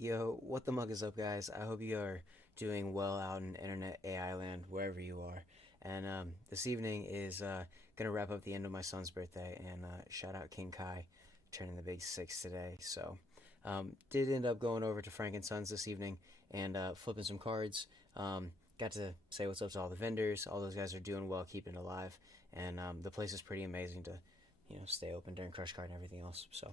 Yo, what the mug is up, guys? I hope you are doing well out in internet AI land, wherever you are. And this evening is gonna wrap up the end of my son's birthday, and shout out King Kai, turning the big 6 today. So, did end up going over to Frank and Sons this evening and flipping some cards. Got to say what's up to all the vendors. All those guys are doing well, keeping it alive, and the place is pretty amazing to, stay open during Crush Card and everything else. So,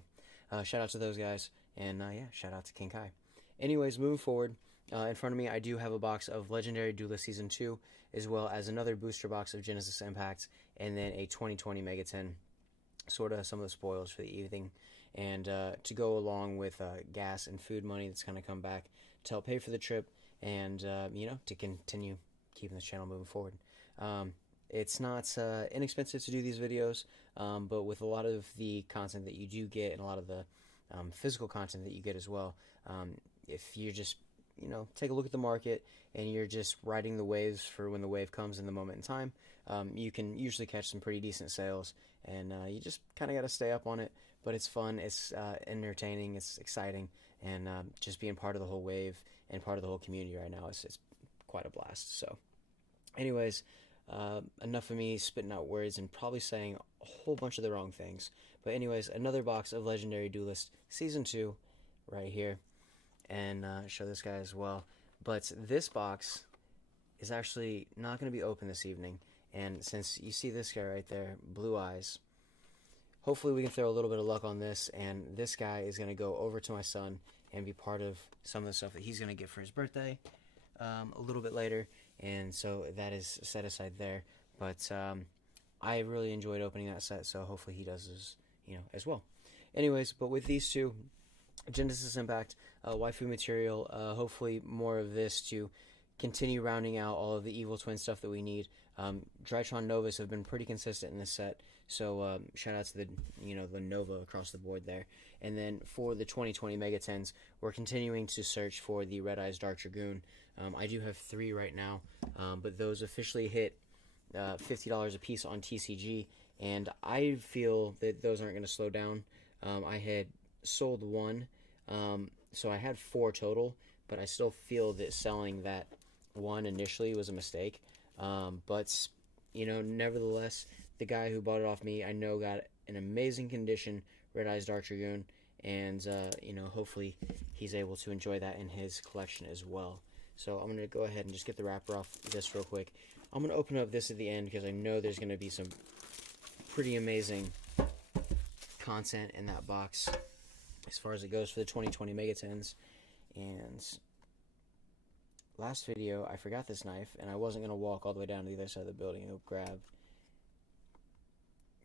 shout out to those guys, and yeah, shout out to King Kai. Anyways, moving forward, in front of me, I do have a box of Legendary Duelist Season 2, as well as another booster box of Genesis Impact, and then a 2020 Mega 10, sort of some of the spoils for the evening, and to go along with gas and food money that's going to come back to help pay for the trip, and, to continue keeping this channel moving forward. It's not inexpensive to do these videos, but with a lot of the content that you do get and a lot of the physical content that you get as well, if you just take a look at the market and you're just riding the waves for when the wave comes in the moment in time, you can usually catch some pretty decent sales, and you just kind of got to stay up on it. But it's fun, it's entertaining, it's exciting, and just being part of the whole wave and part of the whole community right now, it's quite a blast. So anyways, enough of me spitting out words and probably saying a whole bunch of the wrong things. But anyways, another box of Legendary Duelist Season 2 right here, and show this guy as well. But this box is actually not going to be open this evening, and since you see this guy right there, Blue Eyes, hopefully we can throw a little bit of luck on this, and this guy is going to go over to my son and be part of some of the stuff that he's going to get for his birthday a little bit later, and so that is set aside there. But I really enjoyed opening that set, so hopefully he does as well. Anyways, but with these two, Genesis Impact, waifu material, hopefully more of this to continue rounding out all of the Evil Twin stuff that we need. Drytron Novas have been pretty consistent in this set, so shout out to the Nova across the board there. And then for the 2020 Mega 10s, we're continuing to search for the Red Eyes Dark Dragoon. I do have 3 right now, but those officially hit $50 a piece on TCG, and I feel that those aren't going to slow down. I had sold 1, so I had 4 total, but I still feel that selling that 1 initially was a mistake. But nevertheless, the guy who bought it off me, I know, got an amazing condition Red Eyes Dark Dragoon, and hopefully he's able to enjoy that in his collection as well. So I'm going to go ahead and just get the wrapper off this real quick. I'm going to open up this at the end because I know there's going to be some pretty amazing content in that box as far as it goes for the 2020 Mega 10s. And last video, I forgot this knife, and I wasn't going to walk all the way down to the other side of the building and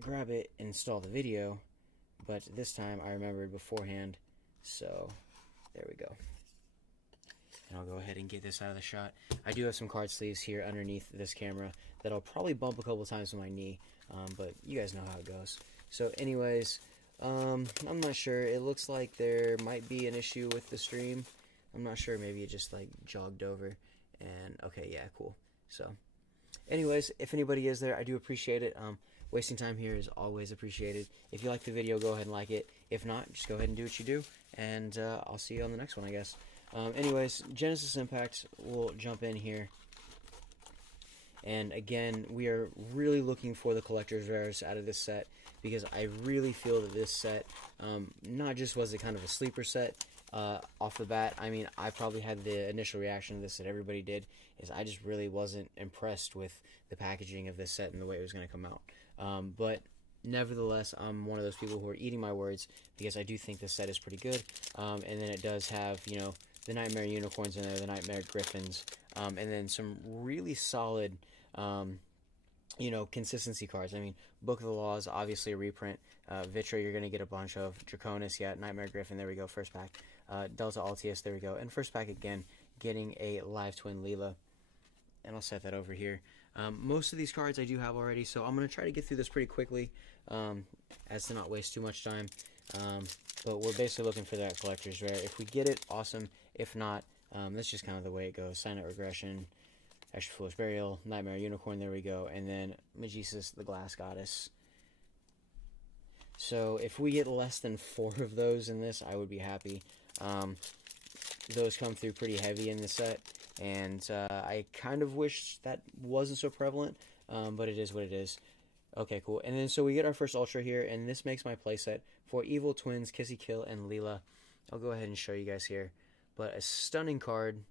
grab it and install the video, but this time I remembered beforehand, so there we go. And I'll go ahead and get this out of the shot. I do have some card sleeves here underneath this camera that I'll probably bump a couple times with my knee, but you guys know how it goes. So anyways, I'm not sure. It looks like there might be an issue with the stream. I'm not sure. Maybe it just like jogged over. And okay, yeah, cool. So anyways, if anybody is there, I do appreciate it. Wasting time here is always appreciated. If you like the video, go ahead and like it. If not, just go ahead and do what you do, and I'll see you on the next one, I guess. Anyways, Genesis Impact, we'll jump in here. And again, we are really looking for the collector's rares out of this set, because I really feel that this set, not just was it kind of a sleeper set off the bat. I mean, I probably had the initial reaction to this that everybody did, is I just really wasn't impressed with the packaging of this set and the way it was going to come out. But nevertheless, I'm one of those people who are eating my words, because I do think this set is pretty good. And then it does have, the Nightmare Unicorns in there, the Nightmare Griffins, and then some really solid, consistency cards. I mean, Book of the Law is obviously a reprint. Vitra, you're going to get a bunch of. Draconis, yeah, Nightmare Griffin, there we go, first pack. Delta Altius, there we go. And first pack again, getting a Live Twin Leela. And I'll set that over here. Most of these cards I do have already, so I'm going to try to get through this pretty quickly, as to not waste too much time. But we're basically looking for that collector's rare. If we get it, awesome. If not, that's just kind of the way it goes. Silent Regression, Extra Foolish Burial, Nightmare Unicorn, there we go. And then Magesis, the Glass Goddess. So if we get less than 4 of those in this, I would be happy. those come through pretty heavy in the set, and I kind of wish that wasn't so prevalent, but it is what it is. Okay, cool. And then so we get our first Ultra here, and this makes my playset for Evil Twins, Kissy Kill, and Leela. I'll go ahead and show you guys here. But a stunning card,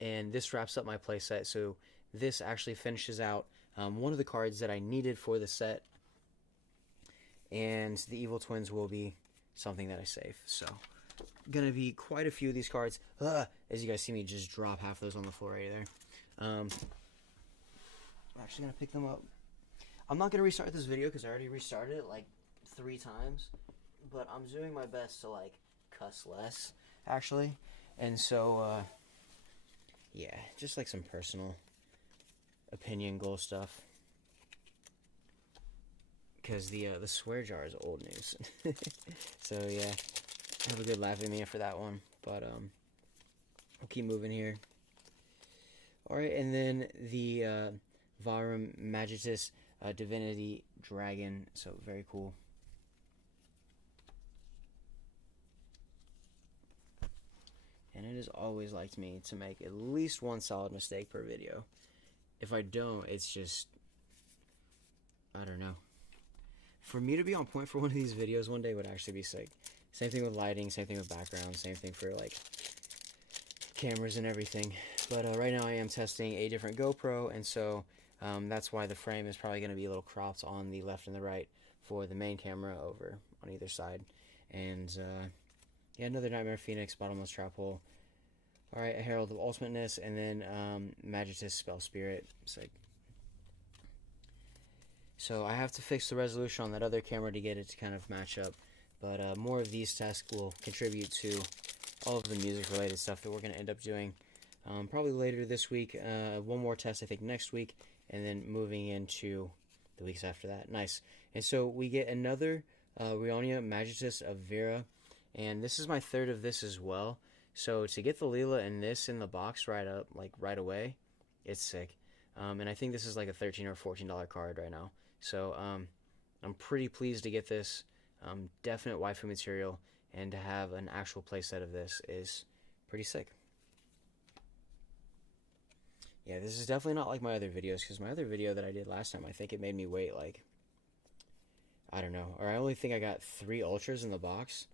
and this wraps up my playset. So this actually finishes out one of the cards that I needed for the set, and the Evil Twins will be something that I save. So gonna be quite a few of these cards. As you guys see me just drop half of those on the floor right there. I'm actually gonna pick them up. I'm not gonna restart this video because I already restarted it like 3 times, but I'm doing my best to like cuss less actually, and so yeah, just like some personal opinion goal stuff, because the swear jar is old news. So yeah, have a good laugh at me for that one, but I'll keep moving here. Alright, and then the Varum Magitus Divinity Dragon, so very cool. And it has always liked me to make at least one solid mistake per video. If I don't, it's just, I don't know. For me to be on point for one of these videos one day would actually be sick. Same thing with lighting, same thing with background, same thing for like cameras and everything. But right now I am testing a different GoPro, and so that's why the frame is probably going to be a little cropped on the left and the right for the main camera over on either side. And yeah, another Nightmare Phoenix, Bottomless Trap Hole. Alright, a Herald of Ultimateness, and then Magitus Spell Spirit. So I have to fix the resolution on that other camera to get it to kind of match up. But more of these tests will contribute to all of the music-related stuff that we're going to end up doing probably later this week. One more test, I think, next week, and then moving into the weeks after that. Nice. And so we get another Rionia Magitus of Vera, and this is my third of this as well. So to get the Leela and this in the box right away, it's sick. And I think this is like a $13 or $14 card right now. So I'm pretty pleased to get this. Definite waifu material, and to have an actual playset of this is pretty sick. Yeah, this is definitely not like my other videos, because my other video that I did last time, I think it made me wait like, I don't know, or I only think I got 3 Ultras in the box,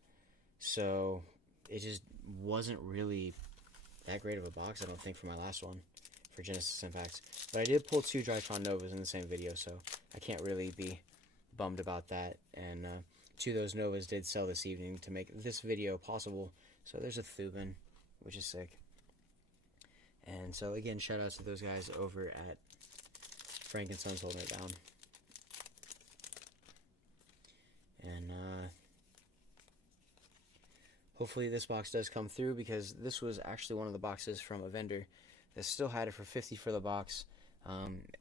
so it just wasn't really that great of a box, I don't think, for my last one, for Genesis Impact. But I did pull 2 Drytron Novas in the same video, so I can't really be bummed about that. And 2 of those Novas did sell this evening to make this video possible. So there's a Thuban, which is sick. And so again, shout out to those guys over at Frank and Sons holding it down. And hopefully this box does come through, because this was actually one of the boxes from a vendor that still had it for $50 for the box,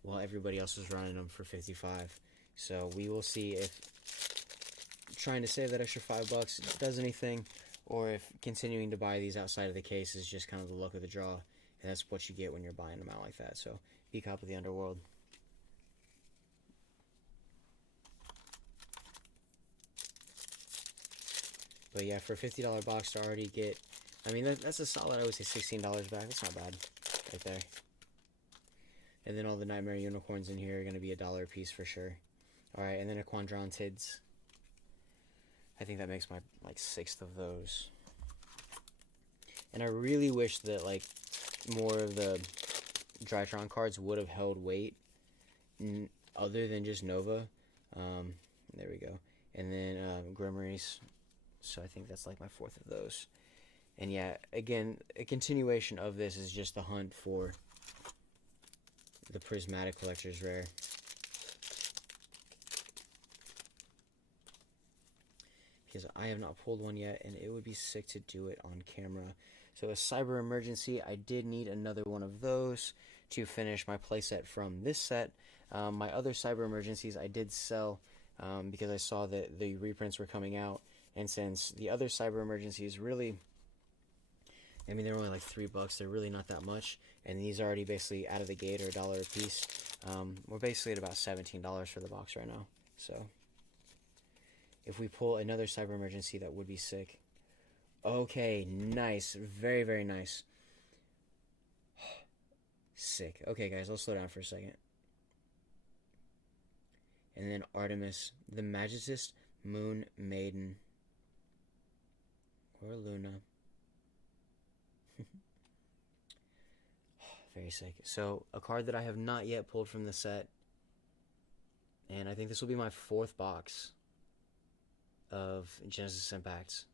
while everybody else was running them for $55. So we will see if trying to save that extra $5 does anything, or if continuing to buy these outside of the case is just kind of the luck of the draw, and that's what you get when you're buying them out like that. So be cop of the underworld. But yeah, for a $50 box to already get, I mean, that's a solid, I would say, $16 back. That's not bad right there. And then all the Nightmare Unicorns in here are going to be $1 a piece for sure. Alright, and then a Quandron Tids. I think that makes my, like, 6th of those. And I really wish that, like, more of the Drytron cards would have held weight other than just Nova. There we go. And then Grimoires. So I think that's like my 4th of those. And yeah, again, a continuation of this is just the hunt for the Prismatic Collector's Rare. Because I have not pulled one yet, and it would be sick to do it on camera. So a Cyber Emergency, I did need another one of those to finish my playset from this set. My other Cyber Emergencies I did sell because I saw that the reprints were coming out. And since the other Cyber Emergencies really, I mean, they're only like $3, they're really not that much. And these are already basically out of the gate, or $1 a piece. We're basically at about $17 for the box right now. So if we pull another Cyber Emergency, that would be sick. Okay, nice. Very, very nice. Sick. Okay, guys, let's slow down for a second. And then Artemis, the Magicist, Moon Maiden, or Luna. Very sick. So, a card that I have not yet pulled from the set, and I think this will be my fourth box of Genesis Impacts.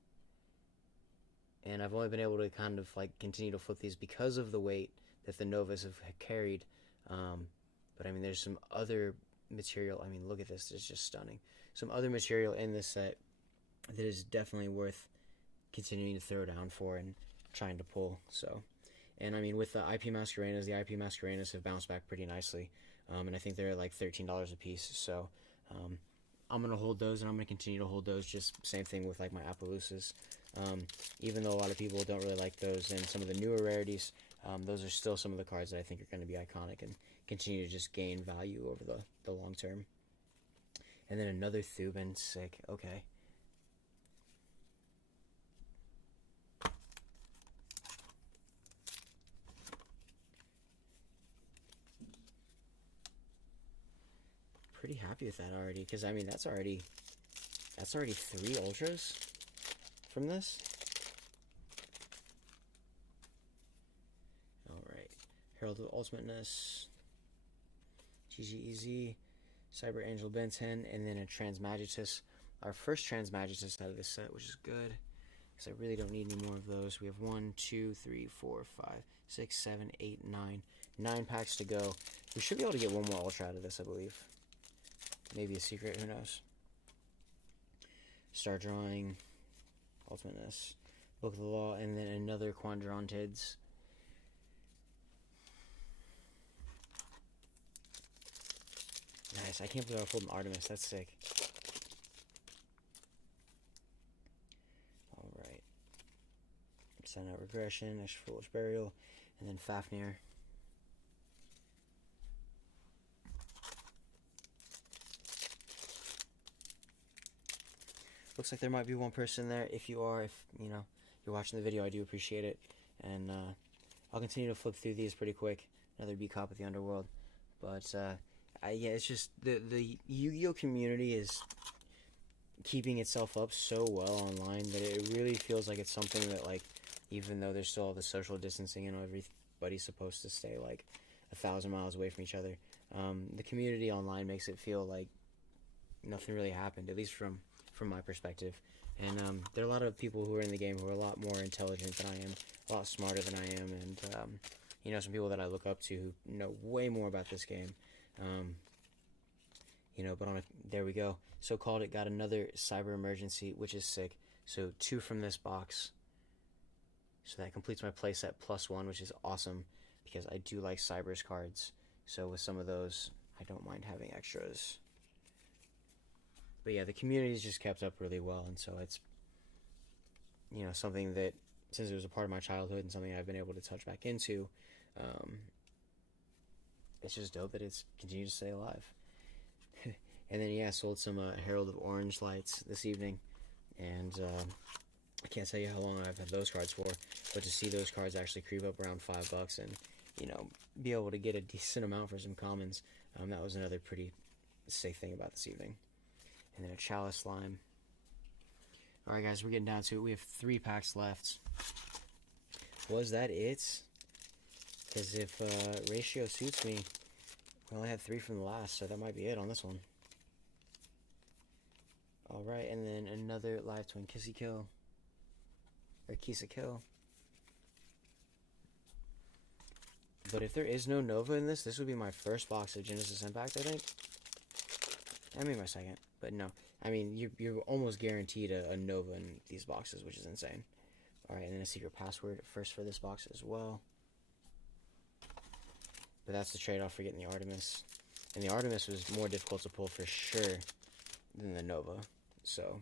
And I've only been able to kind of like continue to flip these because of the weight that the Novas have carried. But I mean, there's some other material. I mean, look at this. It's just stunning. Some other material in this set that is definitely worth continuing to throw down for and trying to pull. So, and I mean, with the IP Mascarenas have bounced back pretty nicely. And I think they're like $13 a piece. So, I'm going to hold those, and I'm going to continue to hold those. Just same thing with like my Appaloosas. Even though a lot of people don't really like those and some of the newer rarities, those are still some of the cards that I think are going to be iconic and continue to just gain value over the long term. And then another Thuban, sick. Okay. Pretty happy with that already, because I mean that's already 3 ultras from this. Alright. Herald of Ultimateness, GGEZ, Cyber Angel Ben 10, and then a Transmagitus. Our first Transmagitus out of this set, which is good, because I really don't need any more of those. We have 1, 2, 3, 4, 5, 6, 7, 8, 9. 9 packs to go. We should be able to get one more ultra out of this, I believe. Maybe a secret, who knows. Star Drawing, Ultimateness, Book of the Law, and then another Quadrantids. Nice. I can't believe I pulled an Artemis. That's sick. Alright. Send out Regression, Extra Foolish Burial, and then Fafnir. Looks like there might be one person there. If you are, if you know, you're watching the video, I do appreciate it. And I'll continue to flip through these pretty quick. Another B-Cop of the Underworld. But yeah, it's just the Yu-Gi-Oh community is keeping itself up so well online that it really feels like it's something that, like, even though there's still all the social distancing and everybody's supposed to stay like 1,000 miles away from each other, the community online makes it feel like nothing really happened, at least from my perspective. And there are a lot of people who are in the game who are a lot more intelligent than I am, a lot smarter than I am, and you know, some people that I look up to who know way more about this game. You know, but there we go. So Called It got another Cyber Emergency, which is sick. So 2 from this box. So that completes my playset +1, which is awesome because I do like Cyber's cards. So with some of those, I don't mind having extras. But yeah, the community's just kept up really well, and so it's, you know, something that, since it was a part of my childhood and something I've been able to touch back into, it's just dope that it's continued to stay alive. And then yeah, sold some Herald of Orange lights this evening, and I can't tell you how long I've had those cards for, but to see those cards actually creep up around $5 and, you know, be able to get a decent amount for some commons, that was another pretty sick thing about this evening. And then a Chalice Slime. Alright guys, we're getting down to it. We have 3 packs left. Was that it? Because if ratio suits me, we only had 3 from the last, so that might be it on this one. Alright, and then another Live Twin Kissy Kill. Or Kisa Kill. But if there is no Nova in this, this would be my first box of Genesis Impact, I think. I mean my second. But no, I mean, you're almost guaranteed a Nova in these boxes, which is insane. Alright, and then a secret password first for this box as well. But that's the trade-off for getting the Artemis. And the Artemis was more difficult to pull for sure than the Nova. So,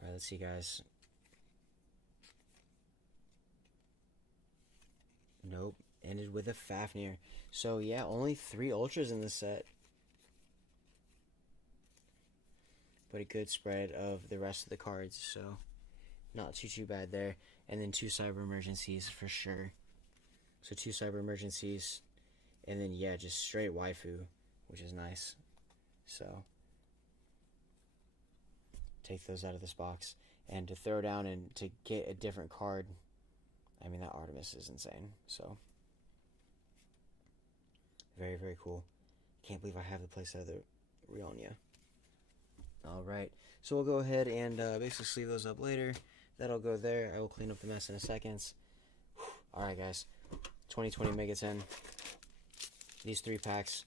alright, let's see, guys. Nope, ended with a Fafnir. So yeah, only 3 ultras in this set. But a good spread of the rest of the cards, so not too bad there. And then 2 Cyber Emergencies for sure. So 2 Cyber Emergencies, and then yeah, just straight waifu, which is nice. So take those out of this box, and to throw down and to get a different card, I mean, that Artemis is insane. So very cool. Can't believe I have the playset of the Rionia. Alright, so we'll go ahead and basically sleeve those up later. That'll go there. I will clean up the mess in a second. Alright guys, 2020 Mega 10. These 3 packs.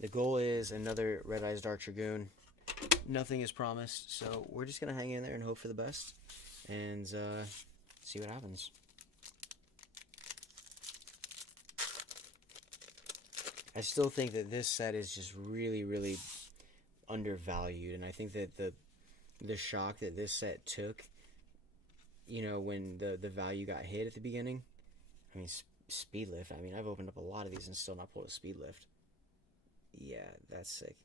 The goal is another Red Eyes Dark Dragoon. Nothing is promised, so we're just going to hang in there and hope for the best. And see what happens. I still think that this set is just really undervalued, and I think that the shock that this set took, you know, when the value got hit at the beginning, I mean, speed lift, I mean, I've opened up a lot of these and still not pulled a speed lift. Yeah, that's sick.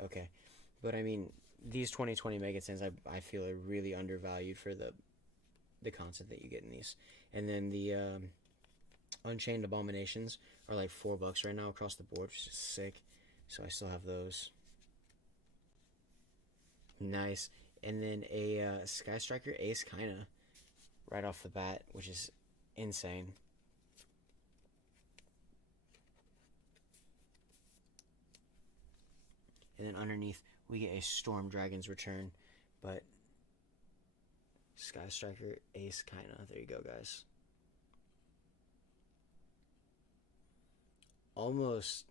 Okay, but I mean, these 2020 Mega 10s I feel are really undervalued for the content that you get in these. And then the Unchained Abominations are like $4 right now across the board, which is sick. So I still have those. Nice. And then a Sky Striker Ace kinda right off the bat, which is insane. And then underneath we get a Storm Dragon's Return, but Sky Striker Ace kinda. There you go, guys. Almost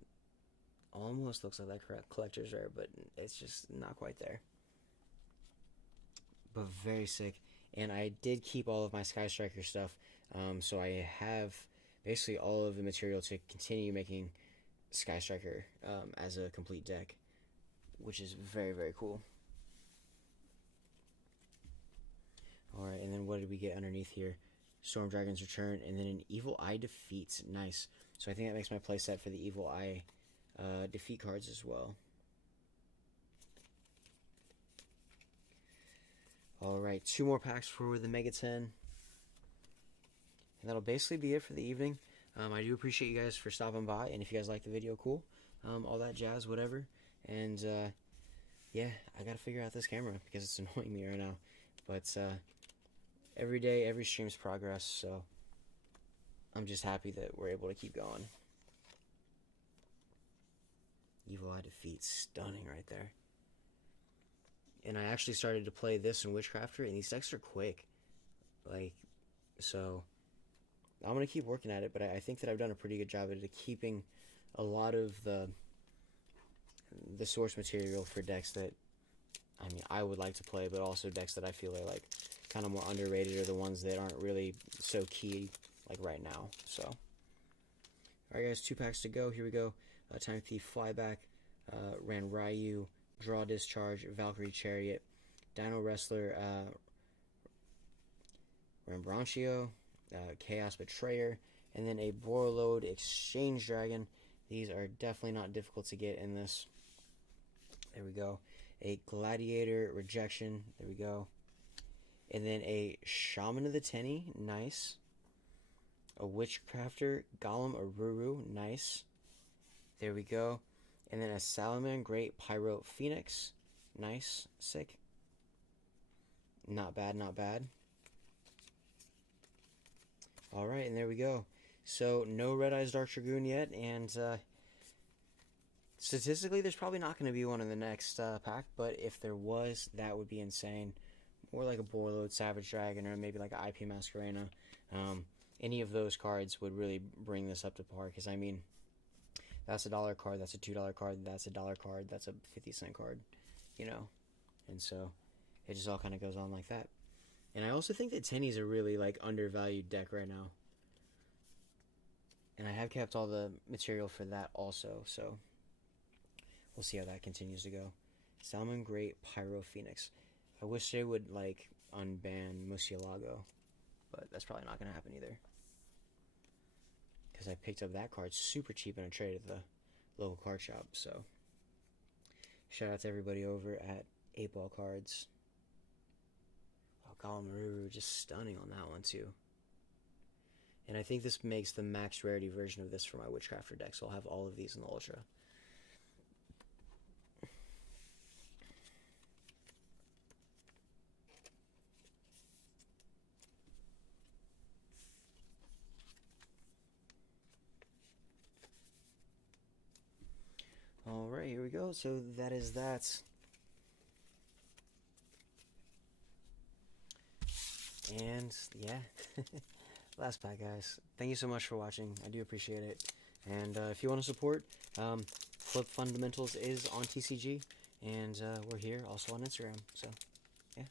looks like that collector's rare, but it's just not quite there. But very sick. And I did keep all of my Sky Striker stuff, so I have basically all of the material to continue making Sky Striker as a complete deck, which is very cool. Alright, and then what did we get underneath here? Storm Dragon's Return, and then an Evil Eye Defeat. Nice. So I think that makes my playset for the Evil Eye defeat cards as well. Alright, 2 more packs for the Mega 10. And that'll basically be it for the evening. I do appreciate you guys for stopping by, and if you guys like the video, cool. All that jazz, whatever. And yeah, I gotta figure out this camera because it's annoying me right now. But every day, every stream's progress, so I'm just happy that we're able to keep going. Evil Eye Defeat, stunning right there. And I actually started to play this in Witchcrafter, and these decks are quick. Like, so I'm going to keep working at it, but I think that I've done a pretty good job at keeping a lot of the source material for decks that, I mean, I would like to play, but also decks that I feel are, like, kind of more underrated, or the ones that aren't really so key, like, right now. So, alright guys, 2 packs to go. Here we go. Time Thief Flyback, ran Ryu, Draw Discharge, Valkyrie Chariot, Dino Wrestler, Rembranchio, Chaos Betrayer, and then a Borreload Exchange Dragon. These are definitely not difficult to get in this. There we go. A Gladiator Rejection. There we go. And then a Shaman of the Tenny. Nice. A Witchcrafter Golem Aruru. Nice. There we go. And then a Salaman Great Pyro Phoenix. Nice. Sick. Not bad, not bad. Alright, and there we go. So, no Red Eyes Dark Dragoon yet, and statistically, there's probably not going to be one in the next pack, but if there was, that would be insane. Or like a Borreload Savage Dragon, or maybe like an IP Masquerena. Any of those cards would really bring this up to par, because I mean, that's a $1 card, that's a $2 card, that's a $1 card, that's a 50-cent card, you know? And so, it just all kind of goes on like that. And I also think that Tenny's a really, like, undervalued deck right now. And I have kept all the material for that also, so we'll see how that continues to go. Salmon Great Pyro Phoenix. I wish they would, like, unban Murcielago, but that's probably not going to happen either. Because I picked up that card super cheap in a trade at the local card shop, so shout out to everybody over at 8 Ball Cards. Oh Galamaru, just stunning on that one too. And I think this makes the max rarity version of this for my Witchcrafter deck, so I'll have all of these in the Ultra. Alright, here we go. So that is that. And yeah, last pack, guys. Thank you so much for watching. I do appreciate it. And if you want to support, Flip Fundmntls is on TCG, and we're here also on Instagram. So yeah.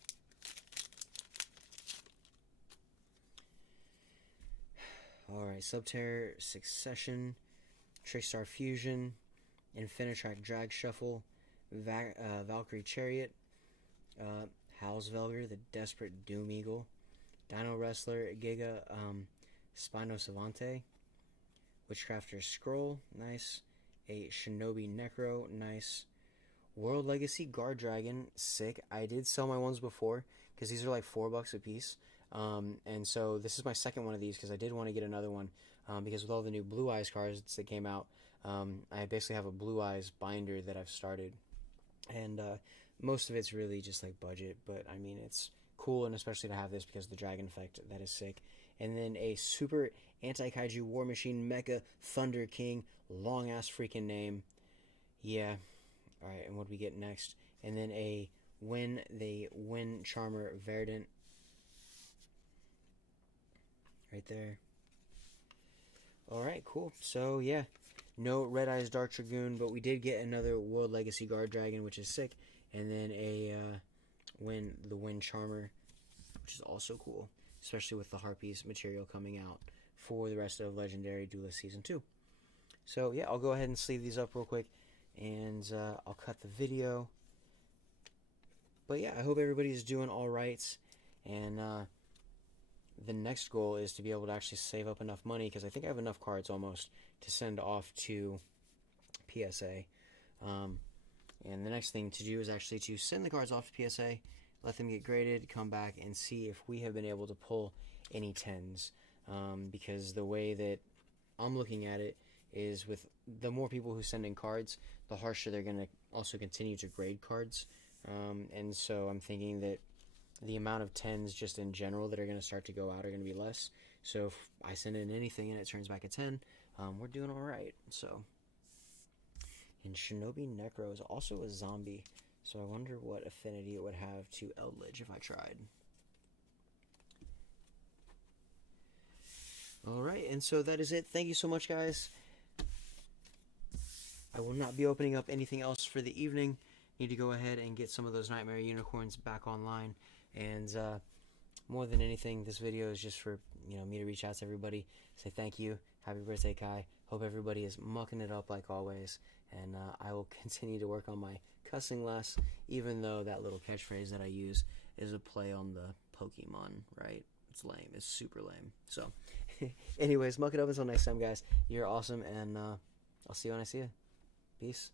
Alright, Subterror, Succession, Trickstar Fusion, Infinitrack Drag Shuffle, Valkyrie Chariot, Howlsvelger, the Desperate Doom Eagle, Dino Wrestler, Giga, Spino Savante, Witchcrafter Scroll, nice, a Shinobi Necro, nice, World Legacy Guard Dragon, sick. I did sell my ones before, because these are like $4 a piece, and so this is my second one of these, because I did want to get another one, because with all the new Blue Eyes cards that came out, I basically have a Blue Eyes binder that I've started, and most of it's really just like budget, but I mean it's cool, and especially to have this because of the dragon effect, that is sick. And then a super anti-kaiju war machine mecha Thunder King, long ass freaking name, yeah. Alright, and what do we get next? And then a Wind Charmer Verdant, right there. Alright, cool. So yeah, no Red Eyes Dark Dragoon, but we did get another World Legacy Guard Dragon, which is sick. And then a the Wind Charmer, which is also cool, especially with the Harpies material coming out for the rest of Legendary Duelist Season 2. So yeah, I'll go ahead and sleeve these up real quick, and I'll cut the video. But yeah, I hope everybody's doing alright, and the next goal is to be able to actually save up enough money, because I think I have enough cards almost to send off to PSA. And the next thing to do is actually to send the cards off to PSA, let them get graded, come back and see if we have been able to pull any 10s. Because the way that I'm looking at it is, with the more people who send in cards, the harsher they're going to also continue to grade cards. And so I'm thinking that the amount of 10s just in general that are going to start to go out are going to be less. So if I send in anything and it turns back a 10, we're doing alright. So, and Shinobi Necro is also a zombie, so I wonder what affinity it would have to Eldritch if I tried. Alright, and so that is it. Thank you so much, guys. I will not be opening up anything else for the evening. Need to go ahead and get some of those Nightmare Unicorns back online. And more than anything, this video is just for me to reach out to everybody, say thank you, happy birthday, Kai. Hope everybody is mucking it up like always. And I will continue to work on my cussing less, even though that little catchphrase that I use is a play on the Pokemon, right? It's lame. It's super lame. So, anyways, muck it up until next time, guys. You're awesome, and I'll see you when I see you. Peace.